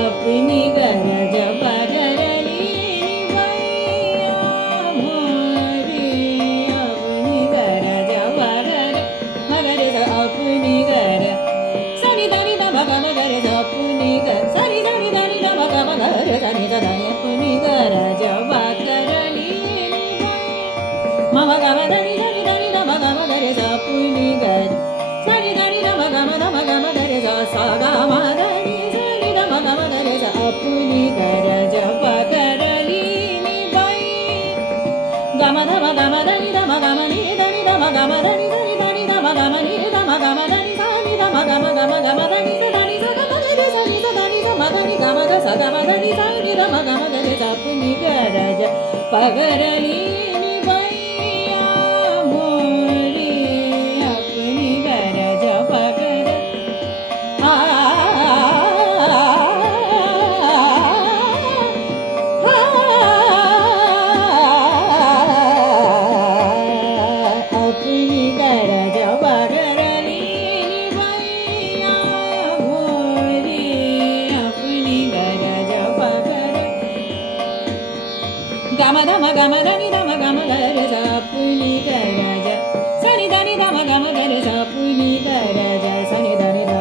अपनी गरज पगरली भैया मोरी अपनी गरज पगर मगर अपनी गर सनी धनी ध मग मगर अपनी गर सनी धनी धनी ध मग मगर सनी ध धनी अपनी गरज पगरली मम गम धनी धनी धनी ध मग मगर अपनी गर सनी धनी ध मग मगर सा गा म धनी सनी ध मग मगर अपनी गरज पगरली भई गम ध धनी ध मग मनी धनी ध मग म धनी धनी धनी ध मग मनी ध मग म धनी सनी ध मग म गम गम धनी स धनी स ग मगर सनी स धनी स म धनी गम ध स ग म धनी सनी ध मग मगर अपनी गरज पगरली भैया मोरी अपनी गरज पगर अपनी गरज पगरली भैया मोरी अपनी गरज पगर गम धम गम धनी धम गम गर अपनी गरज सनी धनी धम गम गर अपनी गरज सनी धनी ध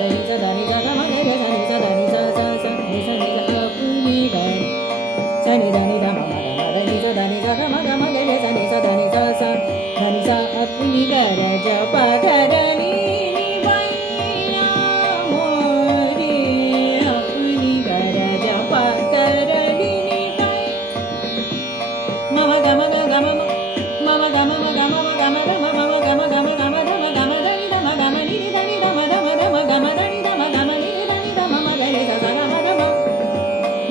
धनी स धनी स गम गर सनी स धनी स स सनी सनी अपनी गर सनी धनी धम गम धनी स धनी स गम गम गर सनी स धनी स स धनी स अपनी गरज पगरली भैया मोरी अपनी गरज पगरली मम गम गम मम गम गम गम गम मम गम गम गम धम गम धनी धम गम नि धनी धम धम धम गम धनी धम गम नि धनी धम मगर स स गम धम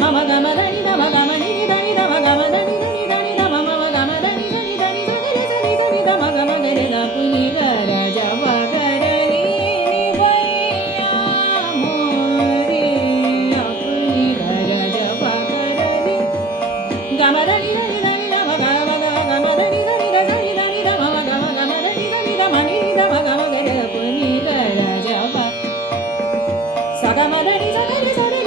मम गम धनी धम गम नि धनी धम गम धनी धनी धनी धम मम गम धनी धनी धनी सगरे सनी सनी धम गम गरे अपनी गरज पगरली भैया मोरी अपनी गरज पगरली गम धनी धनी धनी धम गम गम धनी धनी धनी धनी धम गम गम धनी धनी धम नि धम गम गरे अपनी गरज स गम धनी सगरे सरे